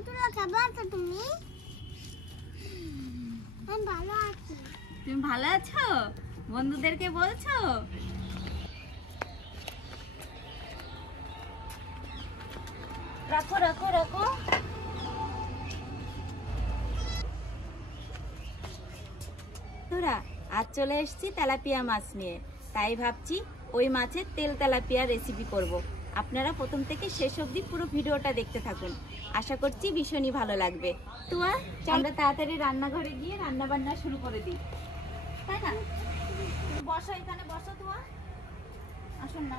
পুতুলা খাবা তো তুমি? আমি ভালো আছি। তুমি ভালো আছো? বন্ধুদেরকে বলছো? রাখো রাখো রাখো। তোরা আজ চলে এসেছি তেলাপিয়া মাছ নিয়ে, তাই ভাবছি ওই মাছের তেল তেলাপিয়া রেসিপি করব। আপনারা প্রথম থেকে শেষ অবধি পুরো ভিডিওটা দেখতে থাকুন, আশা করছি ভীষণই ভালো লাগবে। তো আমরা তাড়াতাড়ি রান্নাঘরে গিয়ে রান্না বান্না শুরু করে দিই, তাই না? বসো, এখানে বসো। তো আসুন না,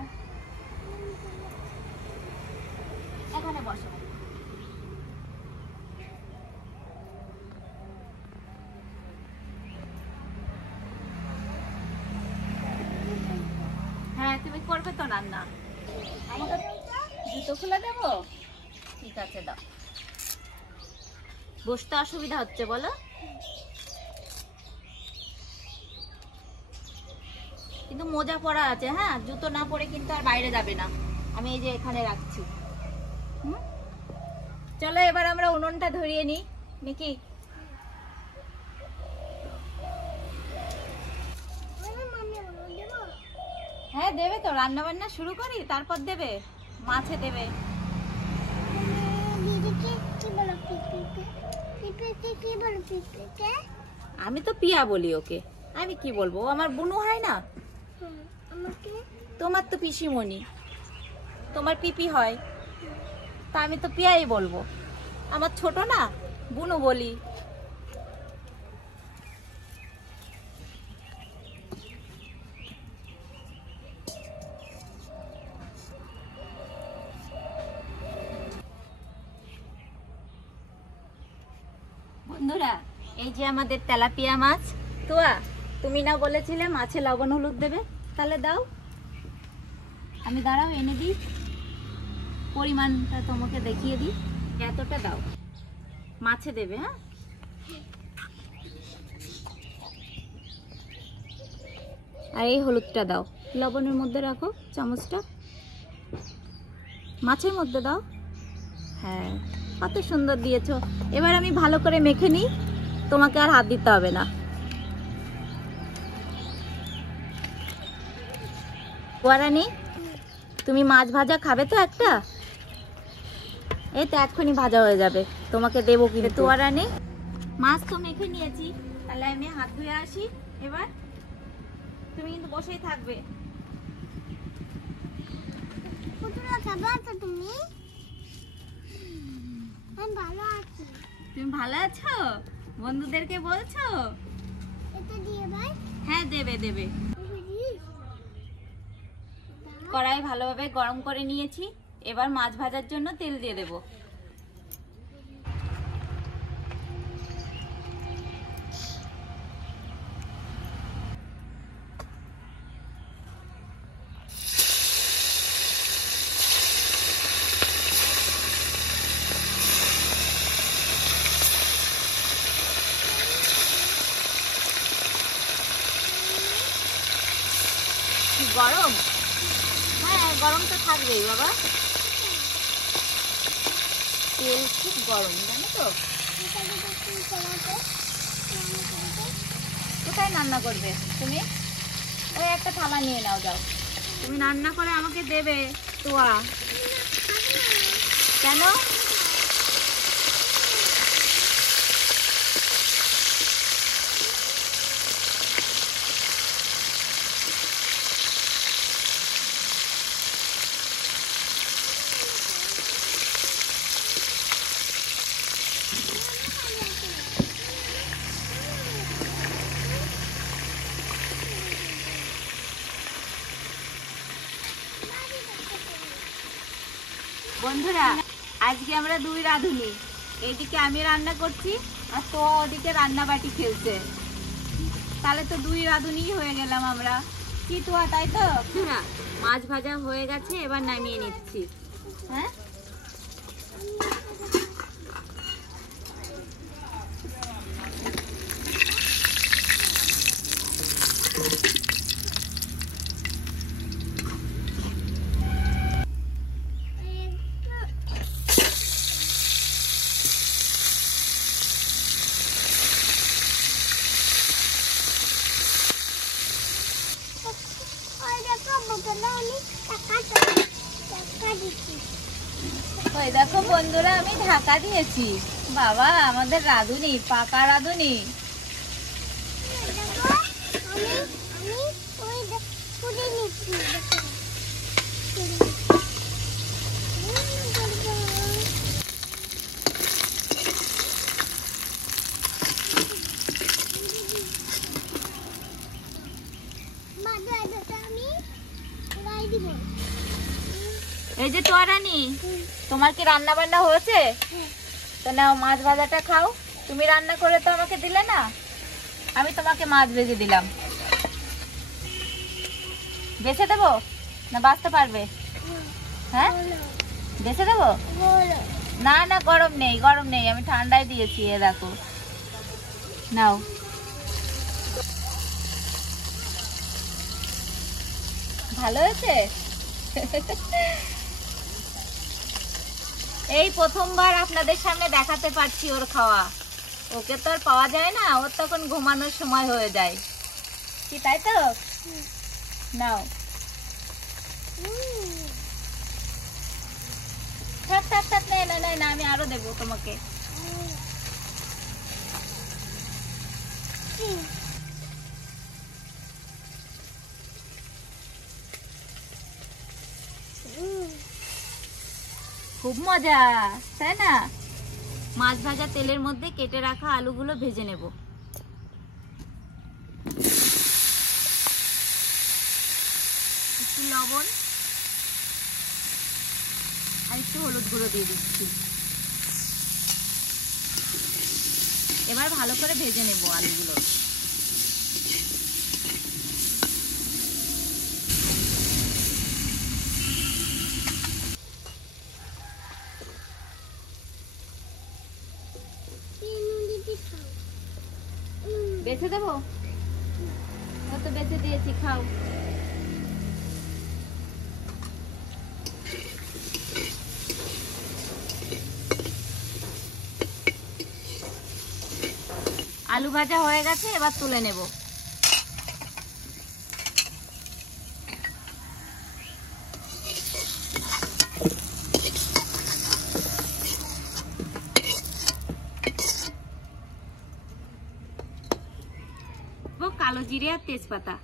এখানে বসো। হ্যাঁ, তুমি করবে তো রান্না? আমাকে জুতো খুলে দেবো? ঠিক আছে, দাও। বসতে অসুবিধা হচ্ছে বলো? কিন্তু মোজা পরা আছে, হ্যাঁ? জুতো না পরে কিন্তু আর বাইরে যাবে না। আমি এই যে এখানে রাখছি। চলো এবার আমরা উনুনটা ধরিয়ে নিই নাকি? হ্যাঁ দেবে তো, রান্না বান্না শুরু করি তারপর দেবে, মাছে দেবে। আমি তো পিয়া বলি ওকে, আমি কি বলবো? আমার বুনু হয় না? তোমার তো পিসিমণি, তোমার পিপি হয়, তা আমি তো পিয়াই বলবো। আমার ছোট না, বুনু বলি। বন্ধুরা, এই যে আমাদের তেলাপিয়া মাছ। তোয়া, তুমি না বলেছিলে মাছে লবণ হলুদ দেবে? তাহলে দাও। আমি দাঁড়াও এনে দিই, পরিমাণটা তোমাকে দেখিয়ে দিই। এতটা দাও, মাছে দেবে। হ্যাঁ, আর এই হলুদটা দাও, লবণের মধ্যে রাখো চামচটা, মাছের মধ্যে দাও। হ্যাঁ, কত সুন্দর দিয়েছো। এবার আমি ভালো করে মেখে নিই, তোমাকে আর হাত দিতে হবে না। ওয়ারানি, তুমি মাছ ভাজা খাবে তো একটা? এই তো এক্ষুনি ভাজা হয়ে যাবে, তোমাকে দেবো কিন্তু। ওয়ারানি, মাছ তো মেখে নিয়েছি, তাহলে আমি হাত ধুয়ে আসি। এবার তুমি কিন্তু বসেই থাকবে। পুতুলা খাবা তো তুমি? আমি ভালো আছি। তুমি ভালো আছো? বন্ধুদেরকে বলছো? এটা দিয়ে ভাই? হ্যাঁ দেবে দেবে। কড়াই ভালোভাবে গরম করে নিয়েছি, এবার মাছ ভাজার জন্য তেল দিয়ে দেব। গরম? হ্যাঁ, গরম তো থাকবেই বাবা, তেল খুব গরম, জানো তো? কোথায় রান্না করবে তুমি? ওই একটা থালা নিয়ে নাও, যাও। তুমি রান্না করে আমাকে দেবে। তোয়া, কেন? বন্ধুরা, আজকে আমরা দুই রাঁধুনি, এইদিকে আমি রান্না করছি আর তো ওদিকে রান্না বাটি খেলছে। তাহলে তো দুই রাঁধুনি হয়ে গেলাম আমরা, কি তোয়া, তাই তো? মাছ ভাজা হয়ে গেছে, এবার নামিয়ে নিচ্ছি। হ্যাঁ, বন্ধুরা, আমি ঢাকা দিয়েছি। বাবা, আমাদের রাঁধুনি, পাকা রাঁধুনি। দেখো, আমি ওই পুরি নিচ্ছি, দেখো। আমি উড়াই দিব। এই যে টোয়ারানি, তোমার কি রান্না বান্না হয়েছে? তো নাও, মাছ ভাজাটা খাও। তুমি রান্না করে তো আমাকে দিলে না, আমি তোমাকে মাছ ভেজে দিলাম। বেছে দেবো না বাঁচতে পারবে? হ্যাঁ, বেছে দেবো। না না, গরম নেই, গরম নেই, আমি ঠান্ডায় দিয়েছি। এ দেখো, নাও। ভালো হয়েছে? এই প্রথমবার আপনাদের সামনে দেখাতে পারছি ওর খাওয়া। ওকে তো আর পাওয়া যায় না, ওর তখন ঘুমানোর সময় হয়ে যায়। কি তাই তো? নাও। থাক থাক থাক, না না না, আমি আরো দেবো তোমাকে। খুব মজা, তাই না? মাছ ভাজা তেলের মধ্যে কেটে রাখা আলুগুলো ভেজে নেব। একটু লবণ আর একটু হলুদ গুঁড়ো দিয়ে দিচ্ছি। এবার ভালো করে ভেজে নেব আলুগুলো। বেছে দেবো? কত বেছে দিয়েছি, খাও। আলু ভাজা হয়ে গেছে, এবার তুলে নেব। কালো জিরে আর তেজপাতা।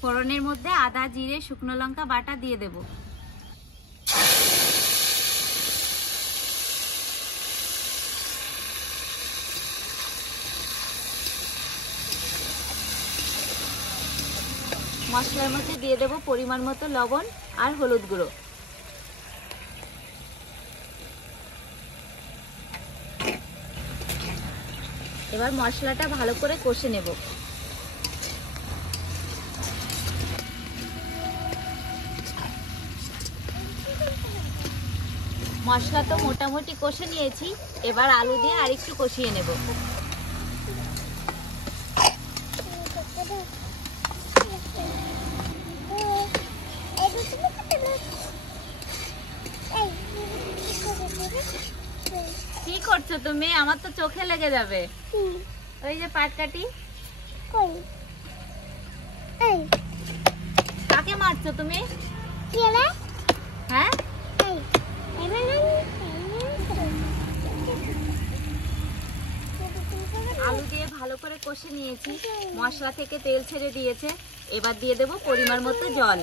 ফোড়নের মধ্যে আদা, জিরে, শুকনো লঙ্কা বাটা দিয়ে দেব। মশলার মধ্যে দিয়ে দেব পরিমাণ মতো লবণ আর হলুদ গুঁড়ো। এবার মশলাটা ভালো করে কষে নেব। মশলা তো মোটামুটি কষে নিয়েছি, এবার আলু দিয়ে আরেকটু কষিয়ে নেব। কি করছো তুমি? আমার তো চোখে লেগে যাবে। ওই যে পাটকাঠি। কাকে মারছো তুমি? হ্যাঁ, আলু দিয়ে ভালো করে কষে নিয়েছি, মশলা থেকে তেল ছেড়ে দিয়েছে। এবার দিয়ে দেব পরিমাণ মতো জল।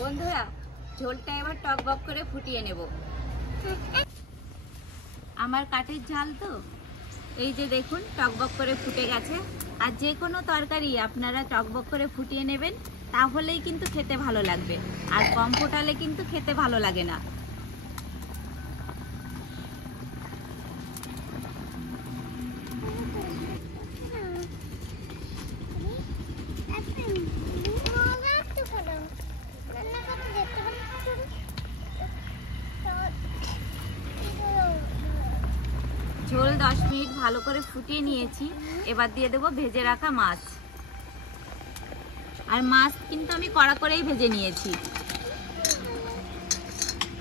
বন্ধুরা, ঝোলটা এবার টকবক করে ফুটিয়ে নেব। আমার কাঠের ঝাল তো, এই যে দেখুন টকবক করে ফুটে গেছে। আর যে কোনো তরকারি আপনারা টকবক করে ফুটিয়ে নেবেন, তাহলেই কিন্তু খেতে ভালো লাগবে। আর কম ফোটালে কিন্তু খেতে ভালো লাগে না। ঝোল 10 মিনিট ভালো করে ফুটিয়ে নিয়েছি। এবার দিয়ে দেবো ভেজে রাখা মাছ। আর মাছ কিন্তু আমি কড়া করেই ভেজে নিয়েছি।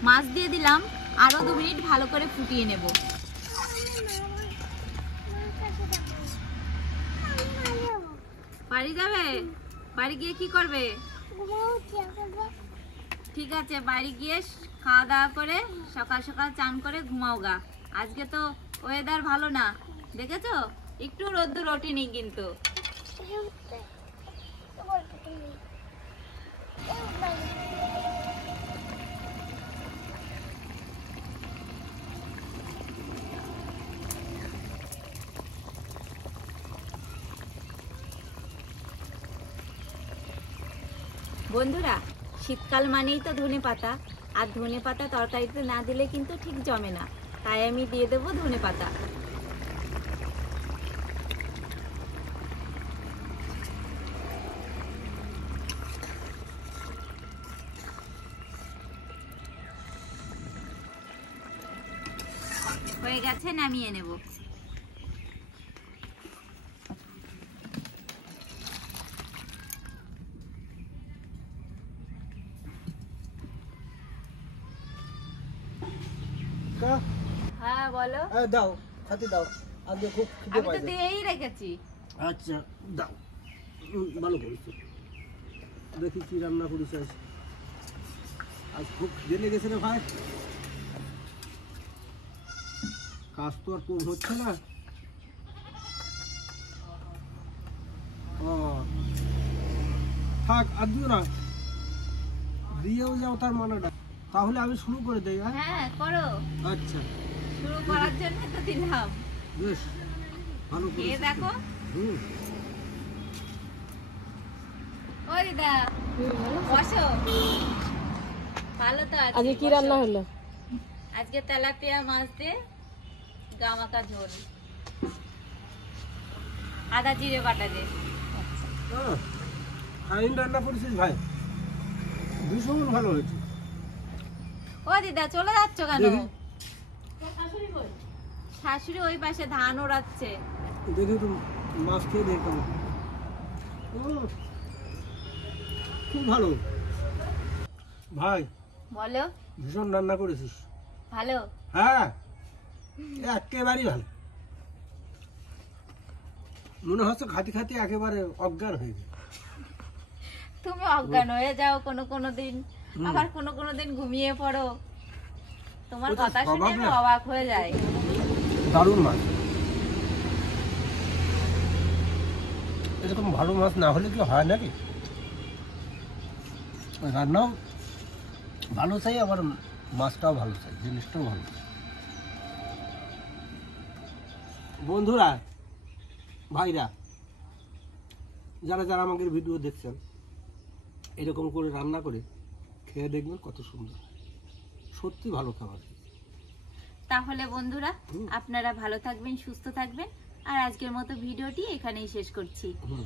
মাছ দিয়ে দিলাম, আরো 2 মিনিট ভালো করে ফুটিয়ে নেব। বাড়ি যাবে? বাড়ি গিয়ে কি করবে? ঠিক আছে, বাড়ি গিয়ে খাওয়া দাওয়া করে সকাল সকাল চান করে ঘুমাও গা। আজকে তো ওয়েদার ভালো না, দেখেছো? একটু রোদ্দুর ওঠেনি কিন্তু। বন্ধুরা, শীতকাল মানেই তো ধনেপাতা, আর ধনেপাতা তরকারিতে না দিলে কিন্তু ঠিক জমে না, তাই আমি দিয়ে দেবো ধনেপাতা। হয়ে গেছে, নামিয়ে নেব। হ্যাঁ বলো। দাও, খেতে দাও, আজকে খুব খিদে আমি তো পাইছে। দিয়েই রেখেছি। আচ্ছা দাও, ভালো করেছো। দেখি কি রান্না করিস আজ। আজ খুব খিদে লেগেছে রে ভাই। কাজ তো আর কম হচ্ছে না। ও থাক, আর দিও না, দিয়েও যাও তার মানেটা। তাহলে আমি শুরু করে দেই। হ্যাঁ করো, আচ্ছা, শুরু করার জন্য তো দিলাম। বেশ ভালো করে খেয়ে দেখো। হুম। ও দিদা, বসো। ভালো তো আছে। আজকে কি রান্না হলো? আজকে তেলাপিয়া মাছ দিয়ে গামাকা ঝোল, আদা জিরে বাটা দিয়ে। ফাইন রান্না করেছিস ভাই, ভীষণ ভালো হয়েছে। ও দিদা, চলে যাচ্ছ কেন? দেখি। শাশুড়ি ওই পাশে ধান ওড়াচ্ছে। দেখি তো মাছ খেয়ে দেখতাম। খুব ভালো ভাই, বলো। ভীষণ রান্না করেছিস। ভালো? হ্যাঁ, একেবারেই ভালো। মনে হচ্ছে খাতে খাতে একেবারে অজ্ঞান হয়ে গেছে। তুমি অজ্ঞান হয়ে যাও কোনো কোনো দিন, আবার কোনো কোনো দিন ঘুমিয়ে পড়ো। তোমার ওটা কথা শুনে স্বভাব আমি না। অবাক হয়ে যাই। দারুণ মাছ। এরকম ভালো মাছ না হলে কি হয় নাকি? রান্নাও ভালো চাই, আবার মাছটাও ভালো চাই, জিনিসটাও ভালো চাই। বন্ধুরা, ভাইরা, যারা যারা আমাদের ভিডিও দেখছেন, এরকম করে রান্না করে খেয়ে দেখবেন কত সুন্দর, সত্যি ভালো খাবার। তাহলে বন্ধুরা, আপনারা ভালো থাকবেন, সুস্থ থাকবেন, আর আজকের মতো ভিডিওটি এখানেই শেষ করছি। হুম।